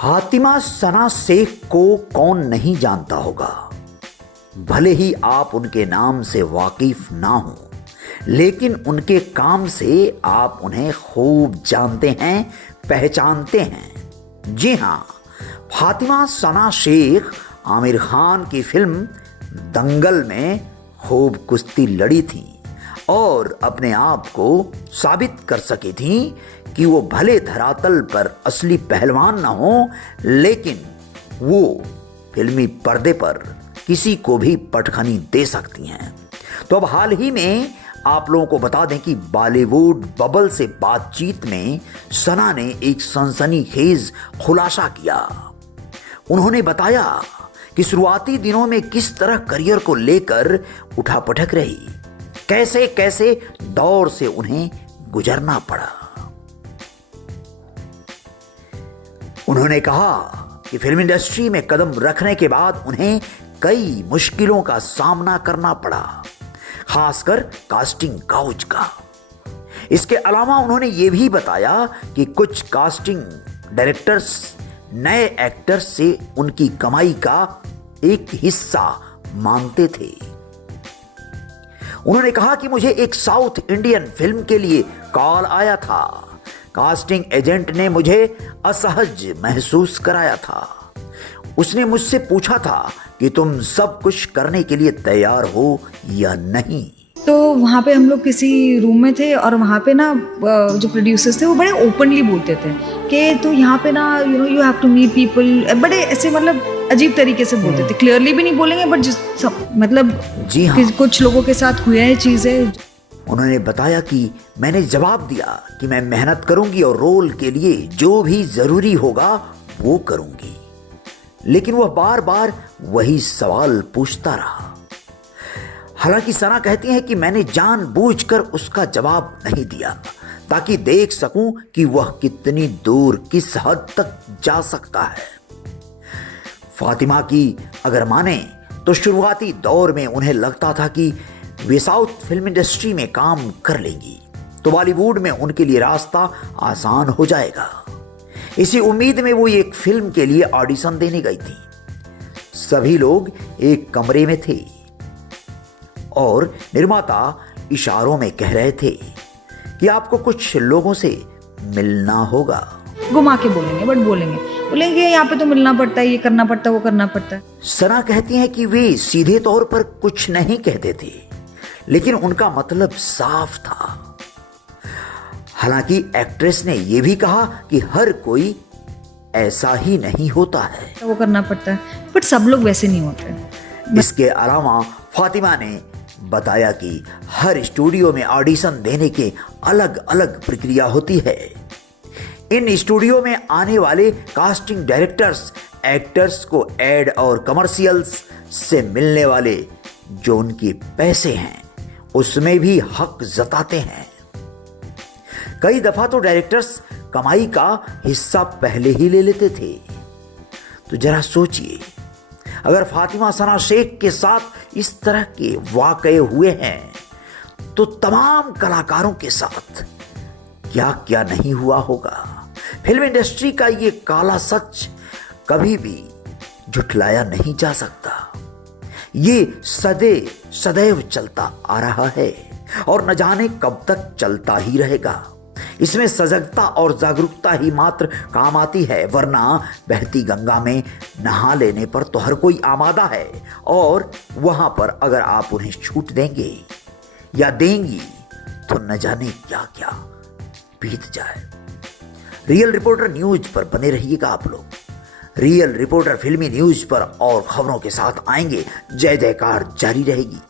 फातिमा सना शेख को कौन नहीं जानता होगा। भले ही आप उनके नाम से वाकिफ ना हो, लेकिन उनके काम से आप उन्हें खूब जानते हैं, पहचानते हैं। जी हाँ, फातिमा सना शेख आमिर खान की फिल्म दंगल में खूब कुश्ती लड़ी थी और अपने आप को साबित कर सकी थी कि वो भले धरातल पर असली पहलवान ना हो, लेकिन वो फिल्मी पर्दे पर किसी को भी पटखनी दे सकती हैं। तो अब हाल ही में आप लोगों को बता दें कि बॉलीवुड बबल से बातचीत में सना ने एक सनसनीखेज खुलासा किया। उन्होंने बताया कि शुरुआती दिनों में किस तरह करियर को लेकर उठापटक रही, कैसे कैसे दौर से उन्हें गुजरना पड़ा। उन्होंने कहा कि फिल्म इंडस्ट्री में कदम रखने के बाद उन्हें कई मुश्किलों का सामना करना पड़ा, खासकर कास्टिंग काउच का। इसके अलावा उन्होंने ये भी बताया कि कुछ कास्टिंग डायरेक्टर्स नए एक्टर्स से उनकी कमाई का एक हिस्सा मांगते थे। उन्होंने कहा कि मुझे एक साउथ इंडियन फिल्म के लिए कॉल आया था। कास्टिंग एजेंट ने मुझे असहज महसूस कराया था। उसने मुझसे पूछा था कि तुम सब कुछ करने के लिए तैयार हो या नहीं। तो वहाँ पे हम लोग किसी रूम में थे और वहाँ पे ना जो प्रोड्यूसर्स थे वो बड़े ओपनली बोलते थे कि तो यहाँ पे ना you have to meet people. बड़े ऐसे मतलब अजीब तरीके से बोलते थे, क्लियरली भी नहीं बोलेंगे बट मतलब जी हाँ, कुछ लोगों के साथ हुए हैं चीज़ें। उन्होंने बताया कि मैंने जवाब दिया कि मैं मेहनत करूंगी और रोल के लिए जो भी जरूरी होगा वो करूंगी, लेकिन वह बार बार वही सवाल पूछता रहा। हालांकि सना कहती हैं कि मैंने जानबूझकर उसका जवाब नहीं दिया ताकि देख सकूं कि वह कितनी दूर, किस हद तक जा सकता है। फातिमा की अगर माने तो शुरुआती दौर में उन्हें लगता था कि वे साउथ फिल्म इंडस्ट्री में काम कर लेंगी तो बॉलीवुड में उनके लिए रास्ता आसान हो जाएगा। इसी उम्मीद में वो एक फिल्म के लिए ऑडिशन देने गई थी। सभी लोग एक कमरे में थे और निर्माता इशारों में कह रहे थे कि आपको कुछ लोगों से मिलना होगा। घुमा के बोलेंगे बट बोलेंगे यहाँ पे तो मिलना पड़ता है, ये करना पड़ता है, वो करना पड़ता है। सना कहती हैं कि वे सीधे तौर पर कुछ नहीं कहते थे, लेकिन उनका मतलब साफ था। हालांकि एक्ट्रेस ने यह भी कहा कि हर कोई ऐसा ही नहीं होता है, वो करना पड़ता है, बट सब लोग वैसे नहीं होते। इसके अलावा फातिमा ने बताया कि हर स्टूडियो में ऑडिशन देने के अलग अलग प्रक्रिया होती है। इन स्टूडियो में आने वाले कास्टिंग डायरेक्टर्स एक्टर्स को एड और कमर्शियल्स से मिलने वाले जो उनके पैसे हैं उसमें भी हक जताते हैं। कई दफा तो डायरेक्टर्स कमाई का हिस्सा पहले ही ले लेते थे। तो जरा सोचिए, अगर फातिमा सना शेख के साथ इस तरह के वाकये हुए हैं तो तमाम कलाकारों के साथ क्या क्या नहीं हुआ होगा। फिल्म इंडस्ट्री का ये काला सच कभी भी झुठलाया नहीं जा सकता। ये सदैव चलता आ रहा है और न जाने कब तक चलता ही रहेगा। इसमें सजगता और जागरूकता ही मात्र काम आती है, वरना बहती गंगा में नहा लेने पर तो हर कोई आमादा है और वहां पर अगर आप उन्हें छूट देंगे या देंगी तो न जाने क्या क्या बीत जाए। रियल रिपोर्टर न्यूज पर बने रहिएगा आप लोग। रियल रिपोर्टर फिल्मी न्यूज पर और खबरों के साथ आएंगे। जय जयकार जारी रहेगी।